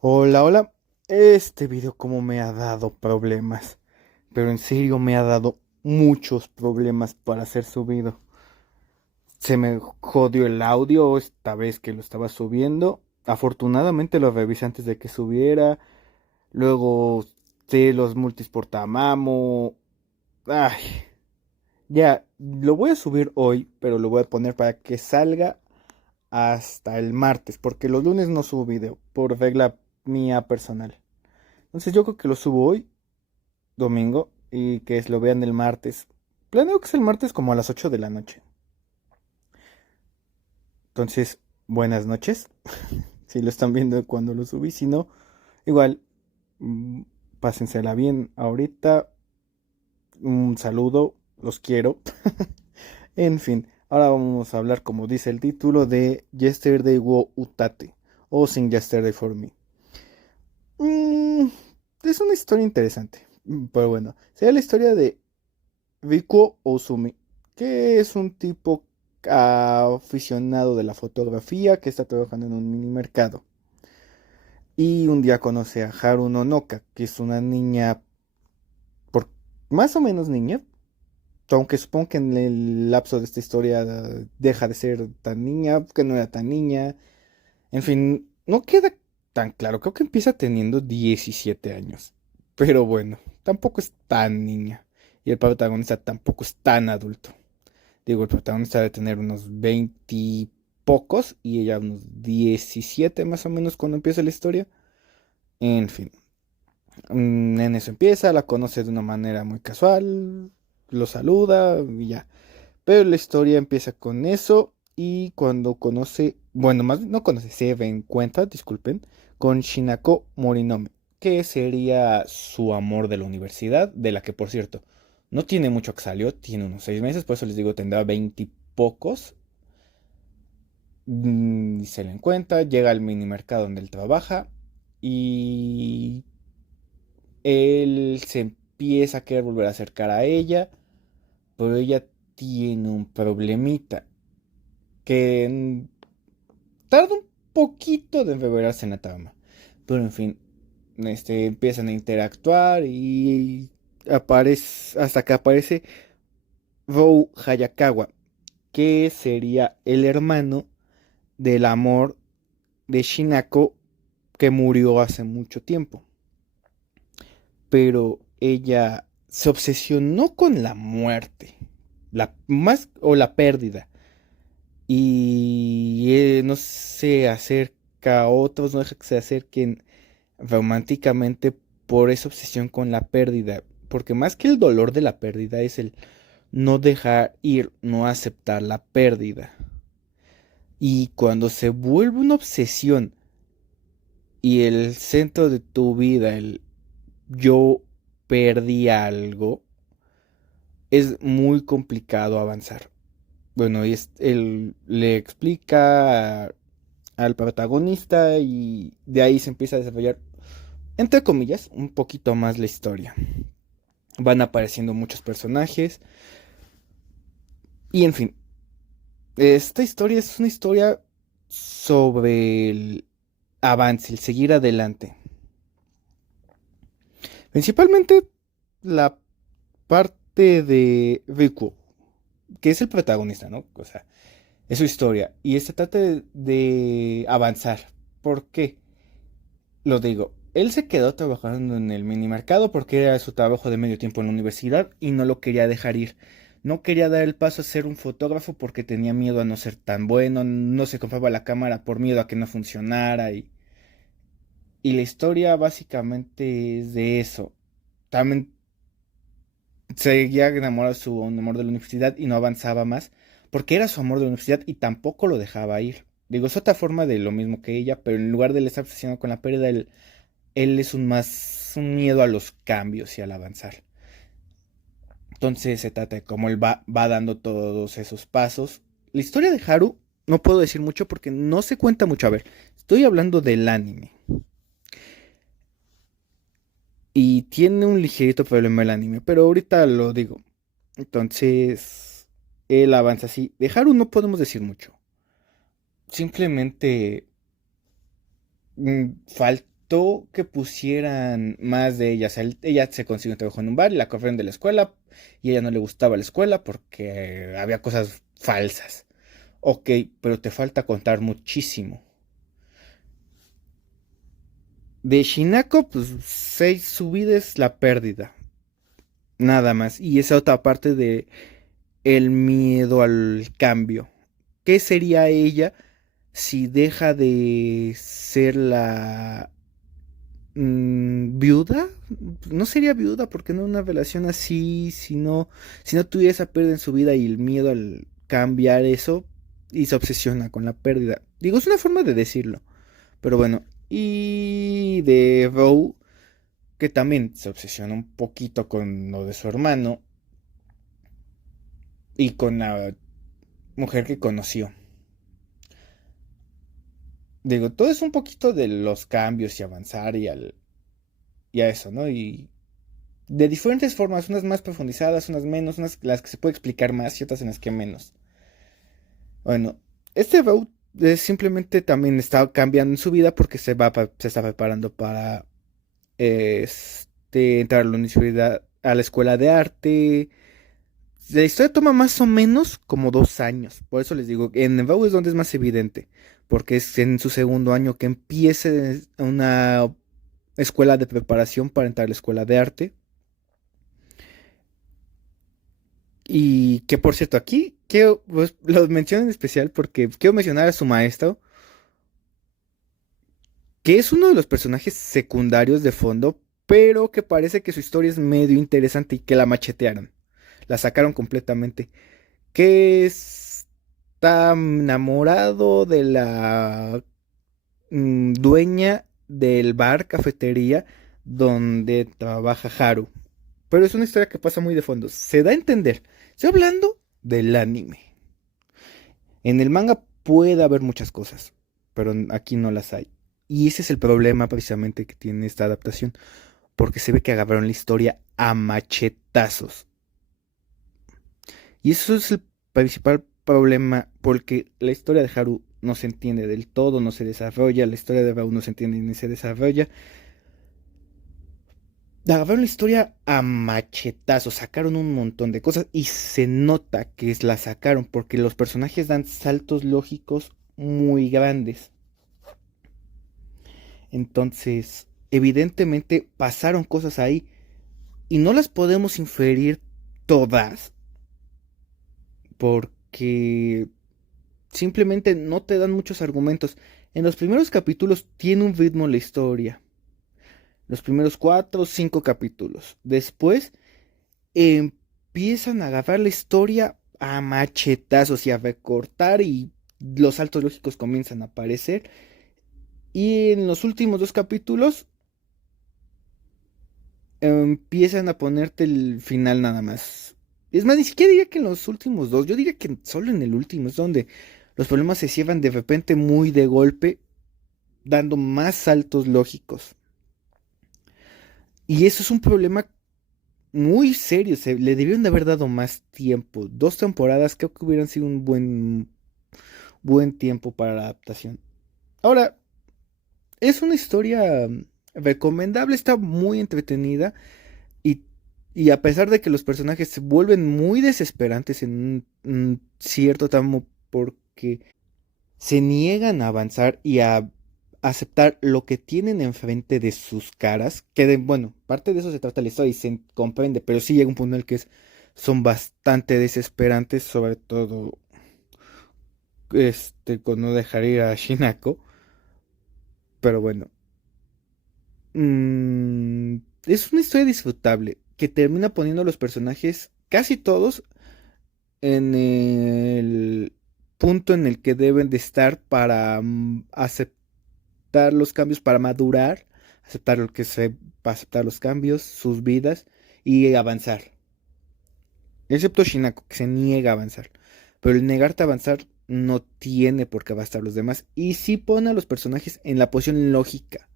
Hola, hola. Este video como me ha dado problemas, pero en serio me ha dado muchos problemas para ser subido. Se me jodió el audio esta vez que lo estaba subiendo. Afortunadamente lo revisé antes de que subiera. Luego los multis por Tamamo. Ay, ya, lo voy a subir hoy, pero lo voy a poner para que salga hasta el martes, porque los lunes no subo video, por regla mía personal. Entonces yo creo que lo subo hoy, domingo, y que lo vean el martes. Planeo que es el martes como a las 8 de la noche. Entonces, buenas noches. Si lo están viendo cuando lo subí, si no, igual, mm, pásensela bien ahorita. Un saludo, los quiero. En fin, ahora vamos a hablar, como dice el título, de Yesterday wo Utate, o Sin Yesterday for Me. Mm, es una historia interesante, pero bueno, sería la historia de Rikuo Ozumi, que es un tipo aficionado de la fotografía que está trabajando en un mini mercado. Y un día conoce a Haru Nonoka, que es una niña, por, más o menos niña, aunque supongo que en el lapso de esta historia deja de ser tan niña, que no era tan niña. En fin, no queda tan claro, creo que empieza teniendo 17 años. Pero bueno, tampoco es tan niña. Y el protagonista tampoco es tan adulto. Digo, el protagonista debe tener unos 20 y pocos y ella unos 17 más o menos cuando empieza la historia. En fin, en eso empieza, la conoce de una manera muy casual, lo saluda y ya. Pero la historia empieza con eso y cuando conoce, bueno, más no conoce, se encuentra, disculpen, con Shinako Morinome, que sería su amor de la universidad, de la que por cierto no tiene mucho que salió, tiene unos 6 meses, por eso les digo tendrá 20 y pocos. Y se le encuentra, llega al mini mercado donde él trabaja y él se empieza a querer volver a acercar a ella, pero ella tiene un problemita que tarda un poquito de revelarse en la trama. Pero en fin, empiezan a interactuar y aparece hasta que aparece Rou Hayakawa, que sería el hermano del amor de Shinako que murió hace mucho tiempo. Pero ella se obsesionó con la muerte, la más o la pérdida. Y no se acerca a otros, no deja que se acerquen románticamente por esa obsesión con la pérdida. Porque más que el dolor de la pérdida es el no dejar ir, no aceptar la pérdida. Y cuando se vuelve una obsesión y el centro de tu vida, el yo perdí algo, es muy complicado avanzar. Bueno, y él le explica al protagonista y de ahí se empieza a desarrollar, entre comillas, un poquito más la historia. Van apareciendo muchos personajes y en fin, esta historia es una historia sobre el avance, el seguir adelante. Principalmente la parte de Riku, que es el protagonista, ¿no? O sea, es su historia y se trata de avanzar. ¿Por qué? Lo digo, él se quedó trabajando en el mini mercado porque era su trabajo de medio tiempo en la universidad y no lo quería dejar ir. No quería dar el paso a ser un fotógrafo porque tenía miedo a no ser tan bueno, no se compraba la cámara por miedo a que no funcionara y la historia básicamente es de eso. También seguía enamorado de su amor de la universidad y no avanzaba más porque era su amor de la universidad y tampoco lo dejaba ir. Digo, es otra forma de lo mismo que ella, pero en lugar de él estar obsesionado con la pérdida, él es un miedo a los cambios y al avanzar. Entonces se trata de cómo él va dando todos esos pasos. La historia de Haru no puedo decir mucho porque no se cuenta mucho. A ver, estoy hablando del anime. Y tiene un ligerito problema el anime, pero ahorita lo digo. Entonces, él avanza así. De Haru no podemos decir mucho. Simplemente evitó que pusieran más de ella. O sea, ella se consiguió un trabajo en un bar y la corrieron de la escuela y a ella no le gustaba la escuela porque había cosas falsas. Ok, pero te falta contar muchísimo. De Shinako, pues su vida es la pérdida, nada más. Y esa otra parte de el miedo al cambio. ¿Qué sería ella si deja de ser la viuda? No sería viuda porque no una relación así, si no tuviera esa pérdida en su vida y el miedo al cambiar eso y se obsesiona con la pérdida. Digo, es una forma de decirlo, pero bueno. Y de Row, que también se obsesiona un poquito con lo de su hermano y con la mujer que conoció. Digo, todo es un poquito de los cambios y avanzar y a eso, ¿no? Y de diferentes formas, unas más profundizadas, unas menos, unas las que se puede explicar más y otras en las que menos. Bueno, este Road simplemente también está cambiando en su vida porque se está preparando para entrar a la universidad, a la escuela de arte. La historia toma más o menos como 2 años. Por eso les digo, en Vow es donde es más evidente. Porque es en su segundo año que empiece una escuela de preparación para entrar a la escuela de arte. Y que por cierto, aquí quiero, pues, lo menciono en especial porque quiero mencionar a su maestro, que es uno de los personajes secundarios de fondo, pero que parece que su historia es medio interesante y que la machetearon. La sacaron completamente. Que está enamorado de la dueña del bar, cafetería, donde trabaja Haru. Pero es una historia que pasa muy de fondo. Se da a entender. Estoy hablando del anime. En el manga puede haber muchas cosas, pero aquí no las hay. Y ese es el problema precisamente que tiene esta adaptación, porque se ve que agarraron la historia a machetazos. Y eso es el principal problema, porque la historia de Haru no se entiende del todo, no se desarrolla, la historia de Rao no se entiende ni se desarrolla. Agarraron la historia a machetazos, sacaron un montón de cosas y se nota que la sacaron porque los personajes dan saltos lógicos muy grandes. Entonces, evidentemente pasaron cosas ahí y no las podemos inferir todas porque simplemente no te dan muchos argumentos. En los primeros capítulos tiene un ritmo la historia. Los primeros 4 o 5 capítulos. Después empiezan a agarrar la historia a machetazos y a recortar y los saltos lógicos comienzan a aparecer. Y en los últimos 2 capítulos empiezan a ponerte el final nada más. Es más, ni siquiera diría que en los últimos dos, yo diría que solo en el último es donde los problemas se cierran de repente muy de golpe, dando más saltos lógicos. Y eso es un problema muy serio, le debieron de haber dado más tiempo. 2 temporadas creo que hubieran sido un buen tiempo para la adaptación. Ahora, es una historia recomendable, está muy entretenida. Y, y a pesar de que los personajes se vuelven muy desesperantes en un cierto tramo porque se niegan a avanzar y a aceptar lo que tienen enfrente de sus caras, bueno, parte de eso se trata la historia y se comprende, pero sí llega un punto en el que son bastante desesperantes, sobre todo con no dejar ir a Shinako, pero bueno, es una historia disfrutable que termina poniendo a los personajes, casi todos, en el punto en el que deben de estar para aceptar los cambios, para madurar, aceptar los cambios, sus vidas y avanzar. Excepto Shinako, que se niega a avanzar. Pero el negarte a avanzar no tiene por qué bastar los demás. Y sí pone a los personajes en la posición lógica.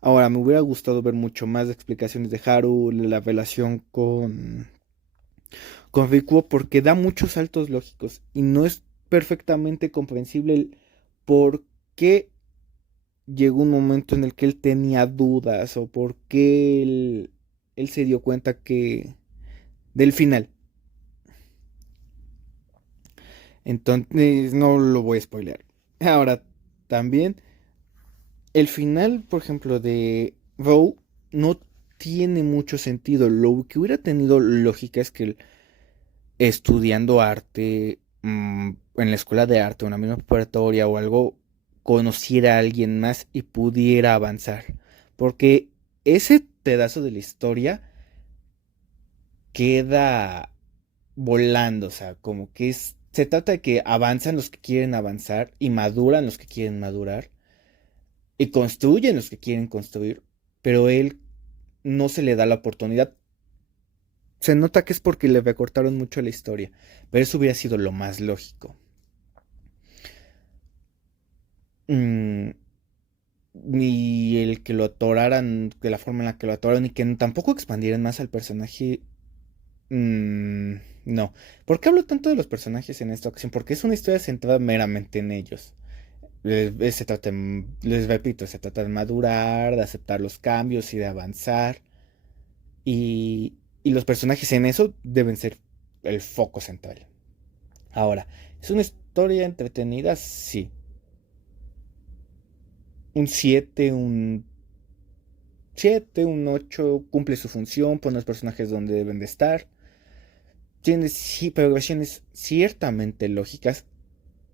Ahora, me hubiera gustado ver mucho más de explicaciones de Haru, la relación con Rikuo, porque da muchos saltos lógicos y no es perfectamente comprensible el por qué llegó un momento en el que él tenía dudas o por qué él se dio cuenta que del final. Entonces no lo voy a spoilear. Ahora, también el final, por ejemplo, de Row no tiene mucho sentido. Lo que hubiera tenido lógica es que él, estudiando arte, en la escuela de arte, una misma preparatoria o algo, conociera a alguien más y pudiera avanzar. Porque ese pedazo de la historia queda volando, o sea, como que se trata de que avanzan los que quieren avanzar y maduran los que quieren madurar y construyen los que quieren construir, pero él no se le da la oportunidad. Se nota que es porque le recortaron mucho la historia, pero eso hubiera sido lo más lógico. Mm, y el que lo atoraran de la forma en la que lo atoraron y que tampoco expandieran más al personaje. No. ¿Por qué hablo tanto de los personajes en esta ocasión? Porque es una historia centrada meramente en ellos. Les repito, se trata de madurar, de aceptar los cambios y de avanzar. Y los personajes en eso deben ser el foco central. Ahora, ¿es una historia entretenida? Sí. Un 7, un 8 cumple su función, pone los personajes donde deben de estar. Tiene sí, progresiones ciertamente lógicas,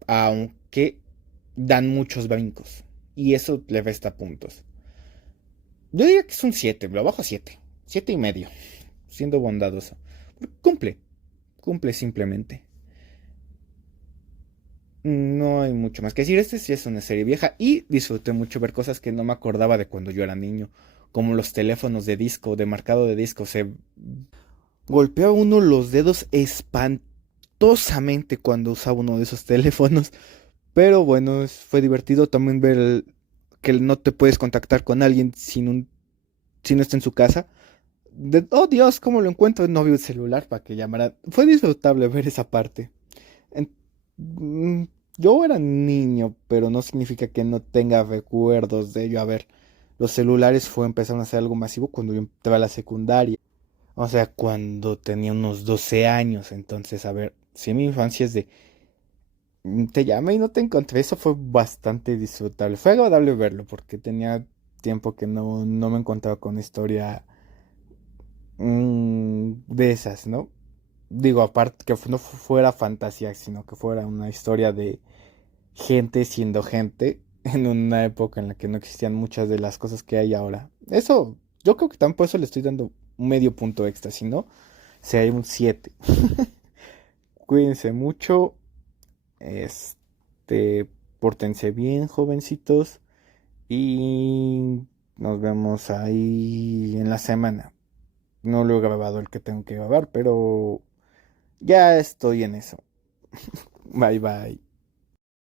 aunque dan muchos brincos. Y eso le resta puntos. Yo diría que es un 7, lo bajo a 7. 7 y medio, siendo bondadoso. Cumple, cumple simplemente. No hay mucho más que decir. Este sí es una serie vieja y disfruté mucho ver cosas que no me acordaba de cuando yo era niño, como los teléfonos de disco, de marcado de disco. Se golpeaba uno los dedos espantosamente cuando usaba uno de esos teléfonos. Pero bueno, fue divertido también ver que no te puedes contactar con alguien si no está en su casa. Oh Dios, ¿cómo lo encuentro? No vi un celular para que llamara. Fue disfrutable ver esa parte. En- mm, yo era niño, pero no significa que no tenga recuerdos de ello. A ver, los celulares empezaron a ser algo masivo cuando yo entré a la secundaria. O sea, cuando tenía unos 12 años. Entonces, a ver, si mi infancia es de te llamé y no te encontré, eso fue bastante disfrutable. Fue agradable verlo porque tenía tiempo que no me encontraba con una historia de esas, ¿no? Digo, aparte que no fuera fantasía, sino que fuera una historia de gente siendo gente en una época en la que no existían muchas de las cosas que hay ahora. Eso, yo creo que tampoco por eso le estoy dando un medio punto extra, si no, sería un 7. Cuídense mucho, pórtense bien, jovencitos, y nos vemos ahí en la semana. No lo he grabado el que tengo que grabar, pero ya estoy en eso. Bye bye.